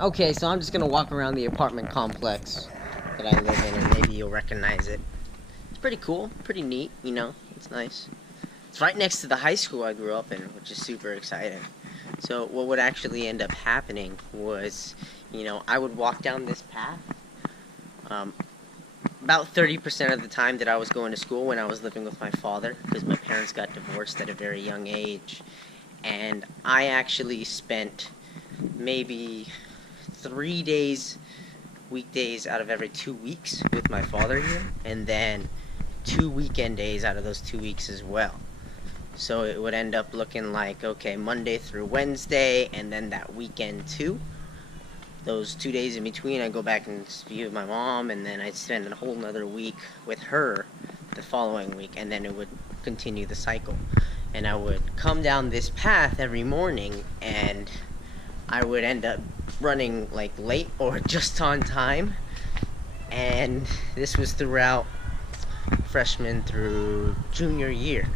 Okay, so I'm just gonna walk around the apartment complex that I live in, and maybe you'll recognize it. It's pretty cool, pretty neat, you know, it's nice. It's right next to the high school I grew up in, which is super exciting. So what would actually end up happening was, I would walk down this path. Um, about 30% of the time that I was going to school when I was living with my father, because my parents got divorced at a very young age. And I actually spent maybe 3 days, weekdays out of every 2 weeks with my father here, and then 2 weekend days out of those 2 weeks as well. So it would end up looking like, okay, Monday through Wednesday, and then that weekend too. Those 2 days in between, I'd go back and be with my mom, and then I'd spend a whole nother week with her the following week, and then it would continue the cycle. And I would come down this path every morning, and I would end up running like late or just on time. And this was throughout freshman through junior year.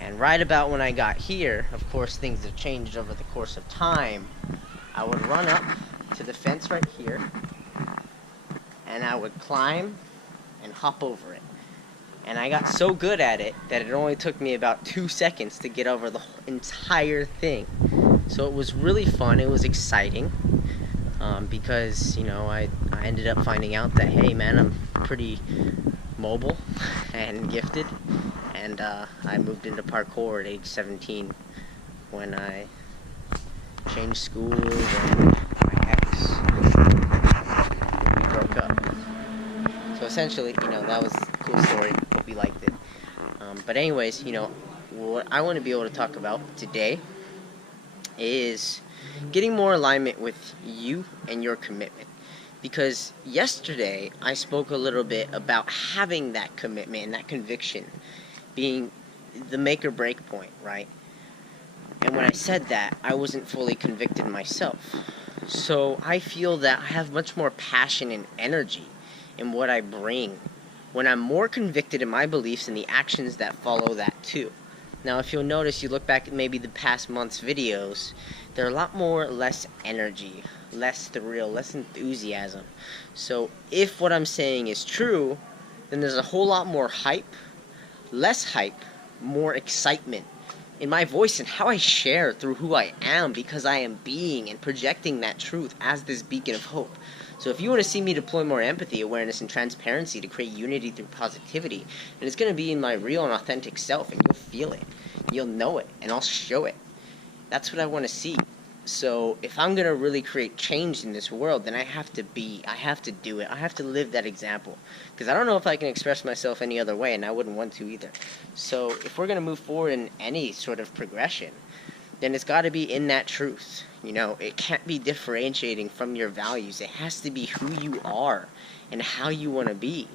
And right about when I got here, of course things have changed over the course of time. I would run up to the fence right here, and I would climb and hop over it. And I got so good at it that it only took me about 2 seconds to get over the entire thing. So it was really fun, it was exciting, because, I ended up finding out that, hey man, I'm pretty mobile and gifted. And I moved into parkour at age 17 when I changed schools and my ex, we broke up. So essentially, that was a cool story. Hope you liked it. But anyways, what I want to be able to talk about today is getting more alignment with you and your commitment. Because yesterday I spoke a little bit about having that commitment and that conviction being the make or break point, right? And when I said that, I wasn't fully convicted myself. So I feel that I have much more passion and energy in what I bring when I'm more convicted in my beliefs and the actions that follow that too. Now, if you'll notice, you look back at maybe the past month's videos, they're a lot more less energy, less thrill, less enthusiasm. So if what I'm saying is true, then there's a whole lot more hype, less hype, more excitement in my voice and how I share through who I am, because I am being and projecting that truth as this beacon of hope. So if you want to see me deploy more empathy, awareness, and transparency to create unity through positivity, then it's going to be in my real and authentic self, and you'll feel it, you'll know it, and I'll show it. That's what I want to see. So if I'm going to really create change in this world, then I have to do it, I have to live that example, because I don't know if I can express myself any other way, and I wouldn't want to either. So if we're going to move forward in any sort of progression, then it's got to be in that truth. It can't be differentiating from your values. It has to be who you are and how you want to be.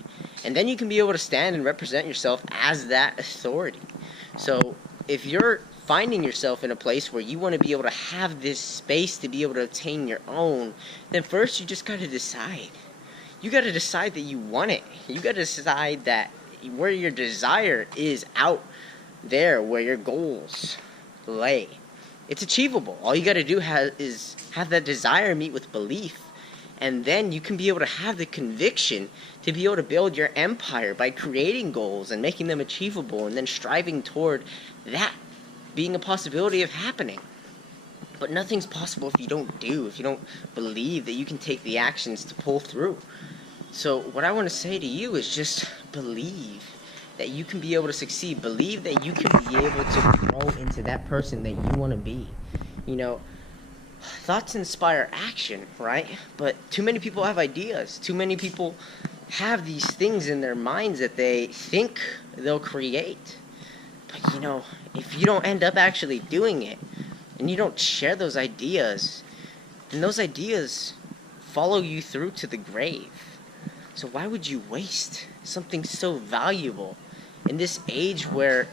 And then you can be able to stand and represent yourself as that authority. So if you're finding yourself in a place where you want to be able to have this space to be able to obtain your own, then first you just got to decide. You got to decide that you want it. You got to decide that where your desire is out there, where your goals lay. It's achievable. All you got to do is have that desire meet with belief, and then you can be able to have the conviction to be able to build your empire by creating goals and making them achievable, and then striving toward that being a possibility of happening. But nothing's possible if you don't believe that you can take the actions to pull through. So what I want to say to you is just believe that you can be able to succeed. Believe that you can be able to grow into that person that you want to be. Thoughts inspire action, right? But too many people have ideas. Too many people have these things in their minds that they think they'll create. But if you don't end up actually doing it, and you don't share those ideas, then those ideas follow you through to the grave. So why would you waste something so valuable in this age where,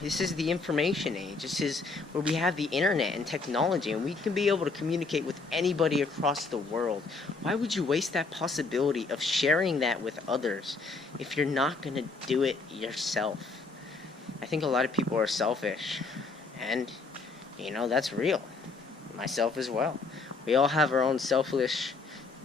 this is the information age. This is where we have the internet and technology, and we can be able to communicate with anybody across the world. Why would you waste that possibility of sharing that with others if you're not going to do it yourself? I think a lot of people are selfish, and, that's real. Myself as well. We all have our own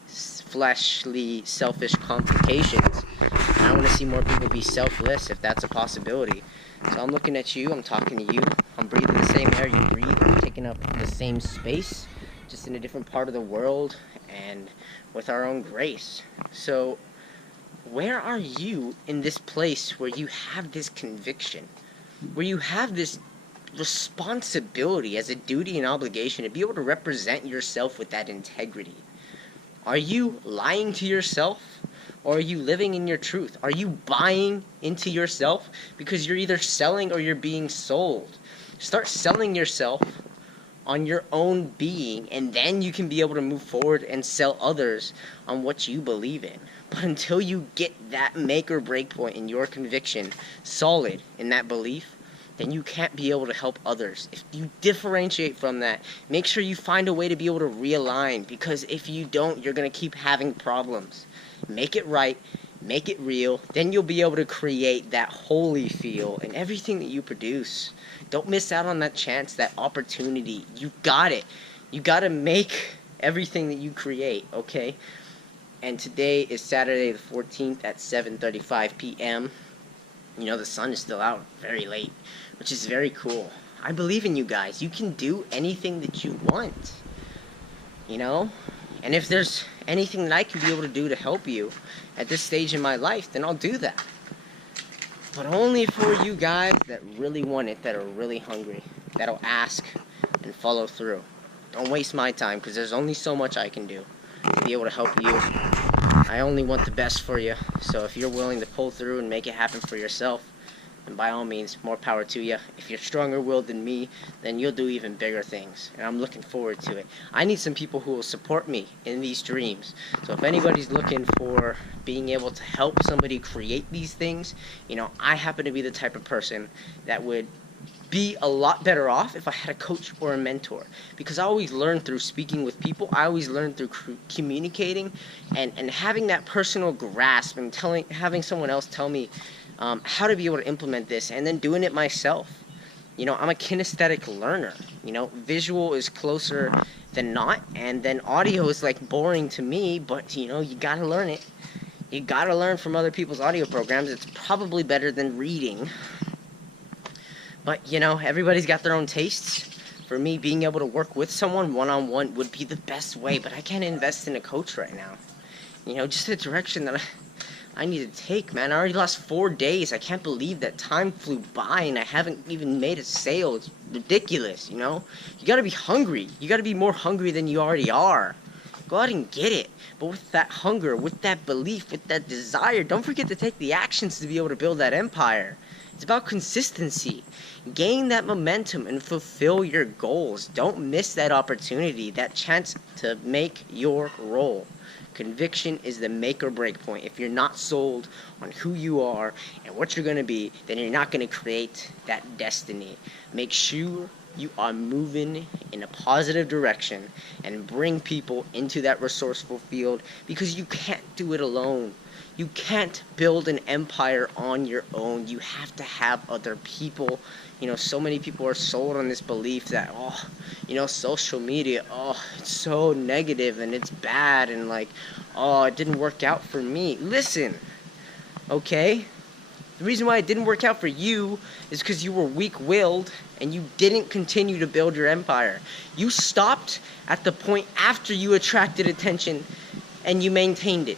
fleshly, selfish complications. And I want to see more people be selfless if that's a possibility. So I'm looking at you, I'm talking to you, I'm breathing the same air you breathe, we're taking up the same space, just in a different part of the world, and with our own grace. So where are you in this place where you have this conviction, where you have this responsibility as a duty and obligation to be able to represent yourself with that integrity? Are you lying to yourself, or are you living in your truth? Are you buying into yourself? Because you're either selling or you're being sold. Start selling yourself on your own being, and then you can be able to move forward and sell others on what you believe in. But until you get that make or break point in your conviction solid in that belief, then you can't be able to help others. If you differentiate from that, make sure you find a way to be able to realign, because if you don't, you're going to keep having problems. Make it right, make it real, then you'll be able to create that holy feel in everything that you produce. Don't miss out on that chance, that opportunity. You got it. You got to make everything that you create, okay? And today is Saturday the 14th at 7:35 p.m. You know, the sun is still out very late, which is very cool. I believe in you guys. You can do anything that you want, you know? And if there's anything that I can be able to do to help you at this stage in my life, then I'll do that. But only for you guys that really want it, that are really hungry, that'll ask and follow through. Don't waste my time, because there's only so much I can do to be able to help you. I only want the best for you, so if you're willing to pull through and make it happen for yourself, then by all means, more power to you. If you're stronger-willed than me, then you'll do even bigger things, and I'm looking forward to it. I need some people who will support me in these dreams. So if anybody's looking for being able to help somebody create these things, you know, I happen to be the type of person that would be a lot better off if I had a coach or a mentor, because I always learn through speaking with people. I always learn through communicating and having that personal grasp and having someone else tell me how to be able to implement this, and then doing it myself. You know, I'm a kinesthetic learner. You know, visual is closer than not, and then audio is like boring to me, but you know, you gotta learn it. You gotta learn from other people's audio programs. It's probably better than reading. But, you know, everybody's got their own tastes. For me, being able to work with someone one-on-one would be the best way, but I can't invest in a coach right now. You know, just the direction that I need to take, man. I already lost 4 days. I can't believe that time flew by and I haven't even made a sale. It's ridiculous, you know? You gotta be hungry. You gotta be more hungry than you already are. Go out and get it. But with that hunger, with that belief, with that desire, don't forget to take the actions to be able to build that empire. It's about consistency. Gain that momentum and fulfill your goals. Don't miss that opportunity, that chance to make your role. Conviction is the make or break point. If you're not sold on who you are and what you're going to be, then you're not going to create that destiny. Make sure you are moving in a positive direction and bring people into that resourceful field, because you can't do it alone. You can't build an empire on your own. You have to have other people. You know, so many people are sold on this belief that, oh, you know, social media, oh, it's so negative and it's bad, and like, oh, it didn't work out for me. Listen, okay? The reason why it didn't work out for you is because you were weak-willed and you didn't continue to build your empire. You stopped at the point after you attracted attention and you maintained it.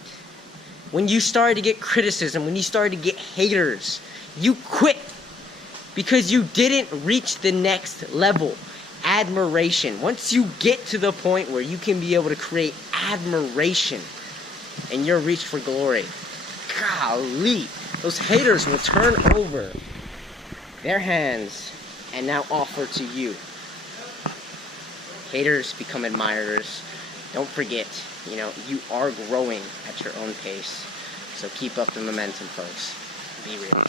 When you started to get criticism, when you started to get haters, you quit because you didn't reach the next level. Admiration. Once you get to the point where you can be able to create admiration in your reach for glory, golly, those haters will turn over their hands and now offer to you. Haters become admirers. Don't forget, you know, you are growing at your own pace. So keep up the momentum, folks. Be real.